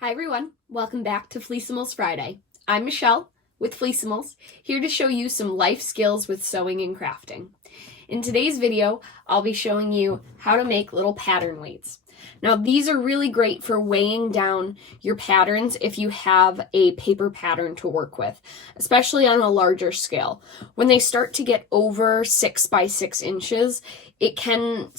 Hi everyone, welcome back to Fleecimals Friday. I'm Michelle with Fleecimals, here to show you some life skills with sewing and crafting. In today's video, I'll be showing you how to make little pattern weights. Now these are really great for weighing down your patterns if you have a paper pattern to work with, especially on a larger scale. When they start to get over 6 by 6 inches, it can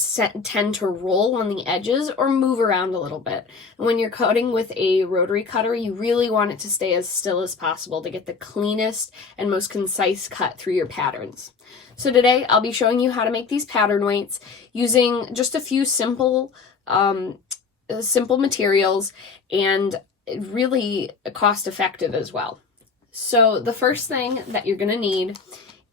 tend to roll on the edges or move around a little bit. And when you're cutting with a rotary cutter, you really want it to stay as still as possible to get the cleanest and most concise cut through your patterns. So today I'll be showing you how to make these pattern weights using just a few simple materials and really cost effective as well. So the first thing that you're going to need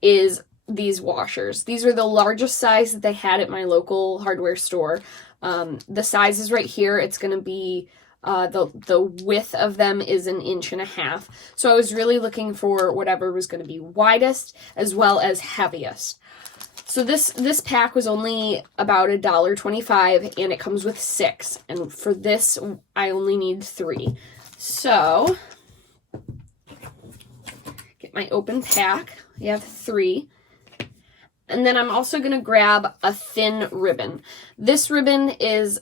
is these washers. These are the largest size that they had at my local hardware store. The size is right here. It's going to be the width of them is 1.5 inches. So I was really looking for whatever was going to be widest as well as heaviest. So this pack was only about $1.25 and it comes with 6. And for this, I only need 3. So get my open pack. I have 3. And then I'm also going to grab a thin ribbon. This ribbon is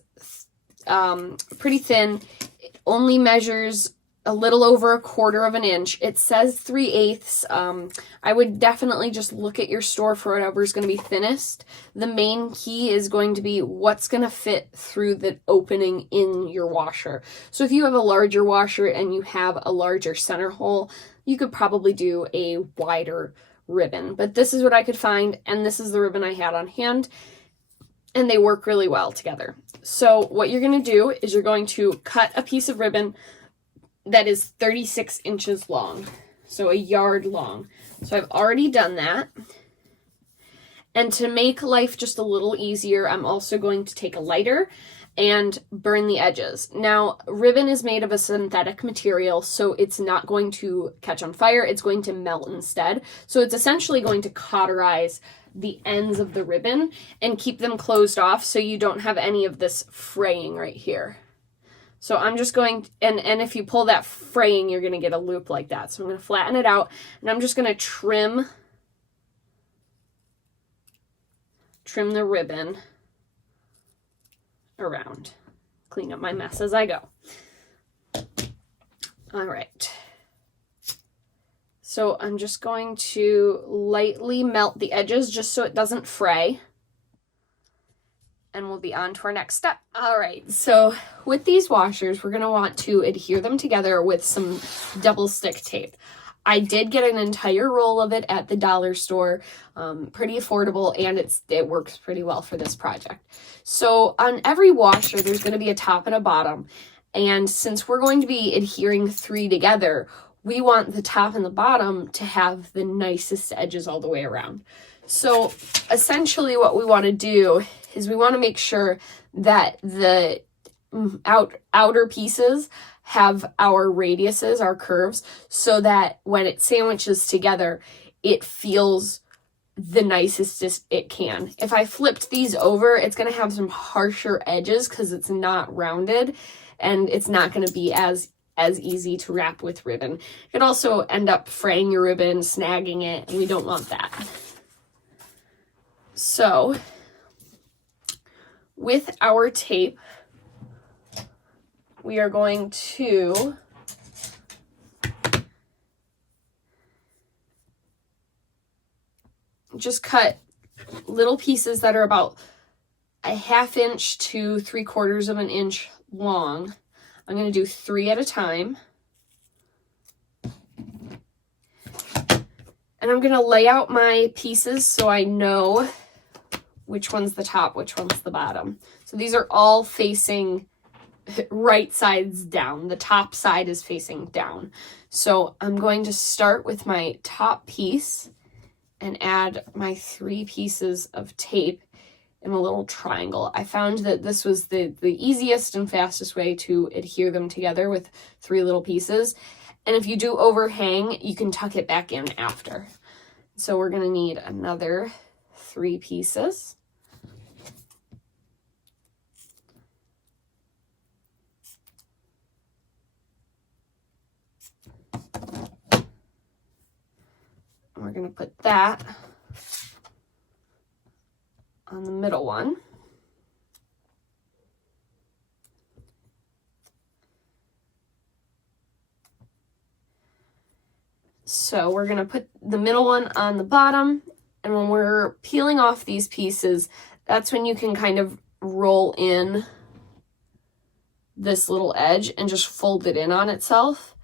pretty thin. It only measures a little over 1/4 inch. It says 3/8. I would definitely just look at your store for whatever is going to be thinnest. The main key is going to be what's going to fit through the opening in your washer. So if you have a larger washer and you have a larger center hole, you could probably do a wider ribbon. But this is what I could find, and this is the ribbon I had on hand, and they work really well together. So what you're going to do is you're going to cut a piece of ribbon that is 36 inches long, so 1 yard long. So I've already done that. And to make life just a little easier, I'm also going to take a lighter and burn the edges. Now, ribbon is made of a synthetic material, so it's not going to catch on fire. It's going to melt instead. So it's essentially going to cauterize the ends of the ribbon and keep them closed off so you don't have any of this fraying right here. So I'm just going, and if you pull that fraying, you're going to get a loop like that. So I'm going to flatten it out, and I'm just going to trim the ribbon around. Clean up my mess as I go. All right. So I'm just going to lightly melt the edges just so it doesn't fray. And we'll be on to our next step. All right, so with these washers, we're gonna want to adhere them together with some double stick tape. I did get an entire roll of it at the dollar store, pretty affordable, and it works pretty well for this project. So on every washer, there's gonna be a top and a bottom. And since we're going to be adhering 3 together, we want the top and the bottom to have the nicest edges all the way around. So essentially what we want to do is we want to make sure that the outer pieces have our radiuses, our curves, so that when it sandwiches together, it feels the nicest it can. If I flipped these over, it's going to have some harsher edges because it's not rounded, and it's not going to be as easy to wrap with ribbon. It could also end up fraying your ribbon, snagging it, and we don't want that. So with our tape, we are going to just cut little pieces that are about 1/2 inch to 3/4 inch long. I'm going to do 3 at a time. And I'm going to lay out my pieces so I know which one's the top, which one's the bottom. So these are all facing right sides down. The top side is facing down. So I'm going to start with my top piece and add my 3 pieces of tape in a little triangle. I found that this was the easiest and fastest way to adhere them together with 3 little pieces. And if you do overhang, you can tuck it back in after. So we're going to need another 3 pieces. We're going to put that on the middle one. So we're going to put the middle one on the bottom, and when we're peeling off these pieces, that's when you can kind of roll in this little edge and just fold it in on itself.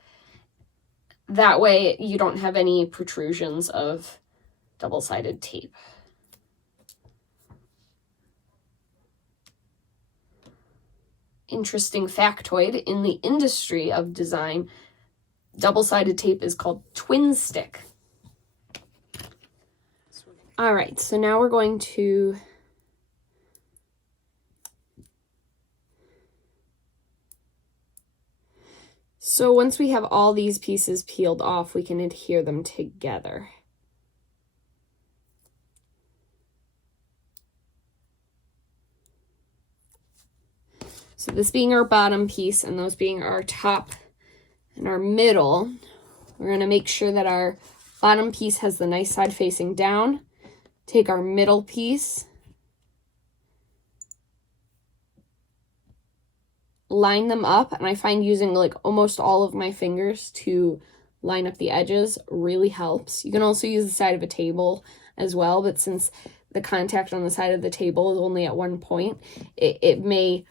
That way you don't have any protrusions of double-sided tape. Interesting factoid, in the industry of design, double-sided tape is called twin stick. All right, so now we're going to once we have all these pieces peeled off, we can adhere them together. So this being our bottom piece and those being our top and our middle, we're going to make sure that our bottom piece has the nice side facing down. Take our middle piece, line them up, and I find using like almost all of my fingers to line up the edges really helps. You can also use the side of a table as well, but since the contact on the side of the table is only at one point, it may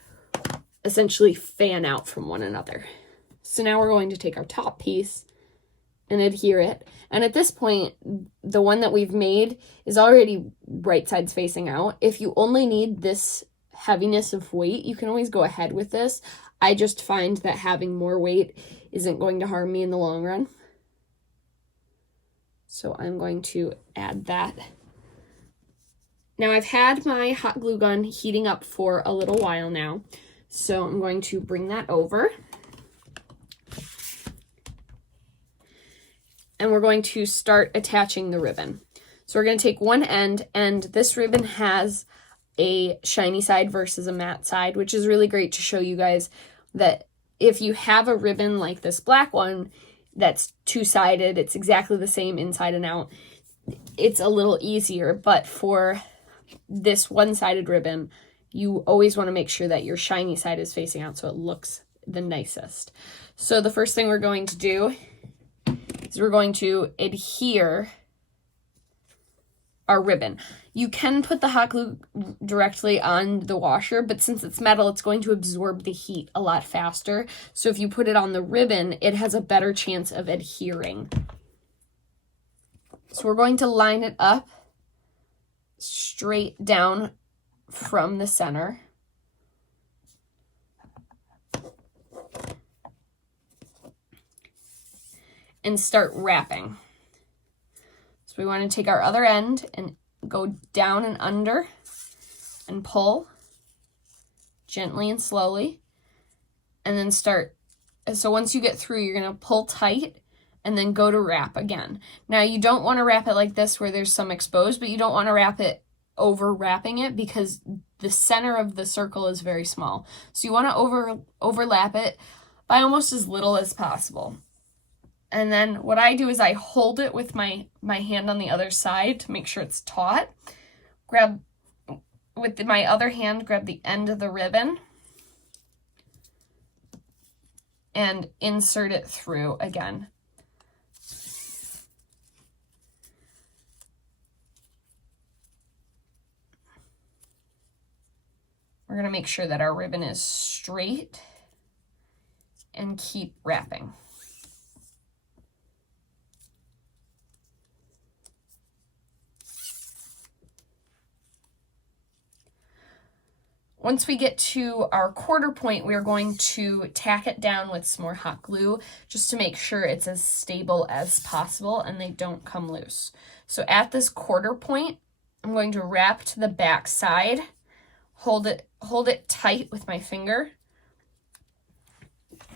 essentially fan out from one another. So now we're going to take our top piece and adhere it. And at this point, the one that we've made is already right sides facing out. If you only need this heaviness of weight, you can always go ahead with this. I just find that having more weight isn't going to harm me in the long run. So I'm going to add that. Now I've had my hot glue gun heating up for a little while now. So I'm going to bring that over. And we're going to start attaching the ribbon. So we're going to take one end, and this ribbon has a shiny side versus a matte side, which is really great to show you guys that if you have a ribbon like this black one that's two-sided, it's exactly the same inside and out, it's a little easier. But for this one-sided ribbon, you always want to make sure that your shiny side is facing out so it looks the nicest. So the first thing we're going to do is we're going to adhere our ribbon. You can put the hot glue directly on the washer, but since it's metal, it's going to absorb the heat a lot faster. So if you put it on the ribbon, it has a better chance of adhering. So we're going to line it up straight down from the center. And start wrapping. So we want to take our other end and go down and under and pull gently and slowly, and then start. So once you get through, you're going to pull tight and then go to wrap again. Now you don't want to wrap it like this where there's some exposed, but you don't want to wrap it over wrapping it because the center of the circle is very small. So you want to overlap it by almost as little as possible. And then what I do is I hold it with my hand on the other side to make sure it's taut. With my other hand, grab the end of the ribbon and insert it through again. We're going to make sure that our ribbon is straight and keep wrapping. Once we get to our quarter point, we're going to tack it down with some more hot glue just to make sure it's as stable as possible and they don't come loose. So at this quarter point, I'm going to wrap to the back side, hold it tight with my finger,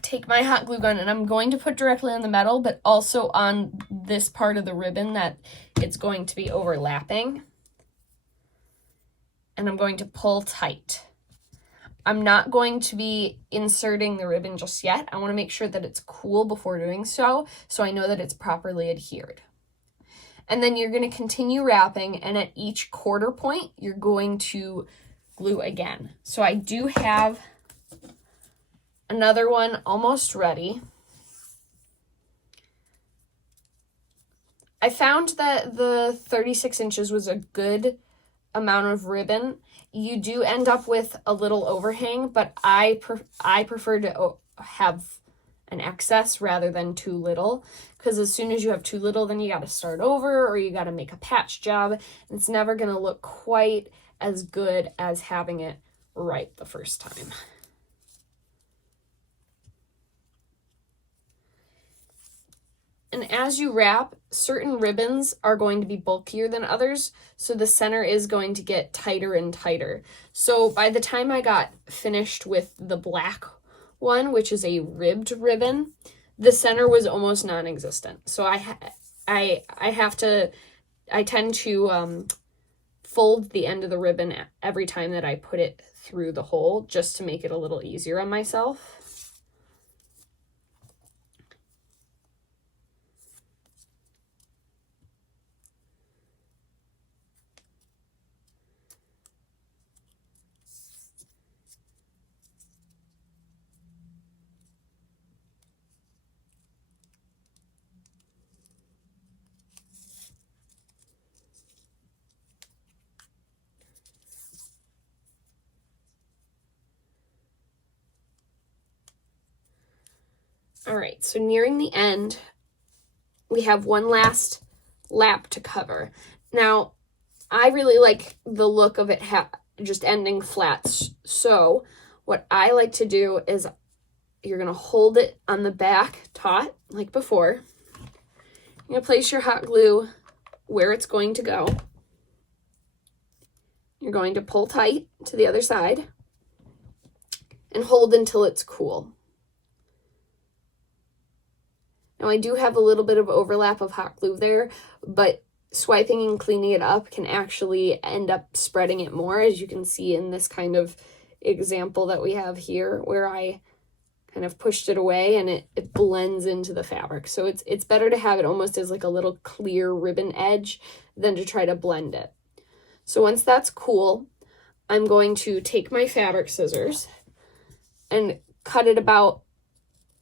take my hot glue gun, and I'm going to put directly on the metal, but also on this part of the ribbon that it's going to be overlapping. And I'm going to pull tight. I'm not going to be inserting the ribbon just yet. I want to make sure that it's cool before doing so I know that it's properly adhered. And then you're going to continue wrapping, and at each quarter point, you're going to glue again. So I do have another one almost ready. I found that the 36 inches was a good amount of ribbon. You do end up with a little overhang, but I prefer to have an excess rather than too little, because as soon as you have too little, then you got to start over or you got to make a patch job, and it's never going to look quite as good as having it right the first time. And as you wrap, certain ribbons are going to be bulkier than others, so the center is going to get tighter and tighter. So by the time I got finished with the black one, which is a ribbed ribbon, the center was almost non-existent. So I tend to fold the end of the ribbon every time that I put it through the hole, just to make it a little easier on myself. All right, so nearing the end, we have one last lap to cover. Now, I really like the look of it just ending flat. So what I like to do is you're going to hold it on the back taut, like before. You're going to place your hot glue where it's going to go. You're going to pull tight to the other side and hold until it's cool. Now, I do have a little bit of overlap of hot glue there, but swiping and cleaning it up can actually end up spreading it more, as you can see in this kind of example that we have here, where I kind of pushed it away and it blends into the fabric. So it's better to have it almost as like a little clear ribbon edge than to try to blend it. So once that's cool, I'm going to take my fabric scissors and cut it about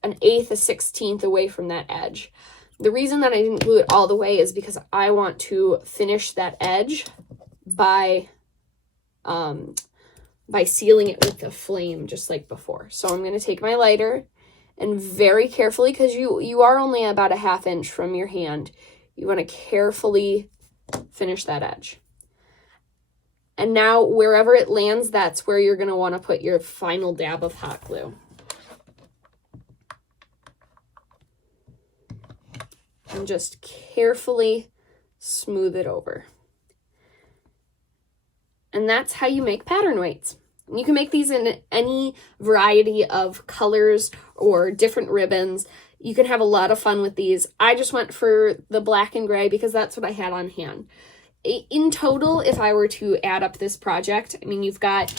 1/8, 1/16 away from that edge. The reason that I didn't glue it all the way is because I want to finish that edge by sealing it with the flame, just like before. So I'm going to take my lighter and very carefully, because you are only about 1/2 inch from your hand, you want to carefully finish that edge. And now wherever it lands, that's where you're going to want to put your final dab of hot glue. And just carefully smooth it over. And that's how you make pattern weights. You can make these in any variety of colors or different ribbons. You can have a lot of fun with these. I just went for the black and gray because that's what I had on hand. In total, if I were to add up this project, I mean, you've got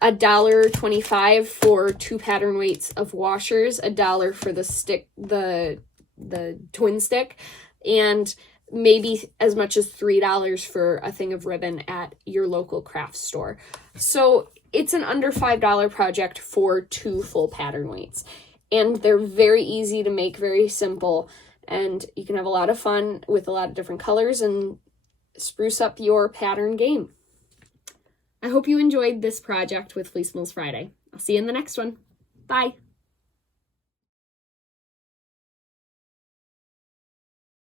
$1.25 for 2 pattern weights of washers, $1 for the stick, the twin stick, and maybe as much as $3 for a thing of ribbon at your local craft store. So it's an under $5 project for 2 full pattern weights. And they're very easy to make, very simple, and you can have a lot of fun with a lot of different colors and spruce up your pattern game. I hope you enjoyed this project with Fleecimals Friday. I'll see you in the next one. Bye.